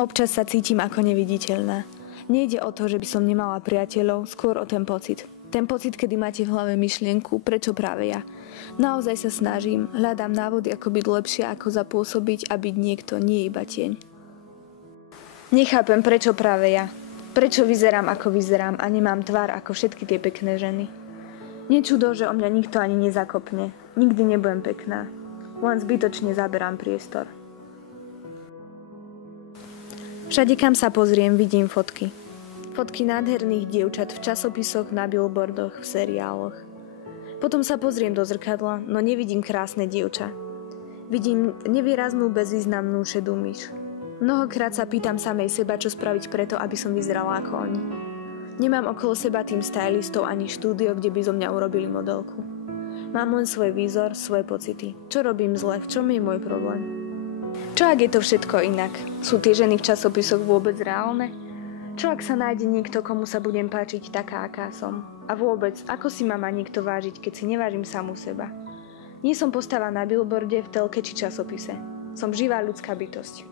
Občas sa cítim ako neviditeľná. Nejde o to, že by som nemala priateľov, skôr o ten pocit. Ten pocit, kedy máte v hlave myšlienku, prečo práve ja. Naozaj sa snažím, hľadám návody, ako byť lepšia, ako zapôsobiť a byť niekto, nie iba tieň. Nechápem, prečo práve ja. Prečo vyzerám, ako vyzerám a nemám tvár ako všetky tie pekné ženy. Nečudo, že o mňa nikto ani nezakopne. Nikdy nebudem pekná. Len zbytočne zaberám priestor. Všade, kam sa pozriem, vidím fotky. Fotky nádherných dievčat v časopisoch, na billboardoch, v seriáloch. Potom sa pozriem do zrkadla, no nevidím krásne dievča. Vidím nevýraznú, bezvýznamnú šedú myš. Mnohokrát sa pýtam samej seba, čo spraviť preto, aby som vyzerala ako oni. Nemám okolo seba tým stylistov ani štúdio, kde by zo mňa urobili modelku. Mám len svoj výzor, svoje pocity. Čo robím zle, v čom je môj problém? Čo ak je to všetko inak? Sú tie ženy v časopisoch vôbec reálne? Čo ak sa nájde niekto, komu sa budem páčiť taká, aká som? A vôbec, ako si ma má niekto vážiť, keď si nevážim samú seba? Nie som postava na billboarde, v telke či časopise. Som živá ľudská bytosť.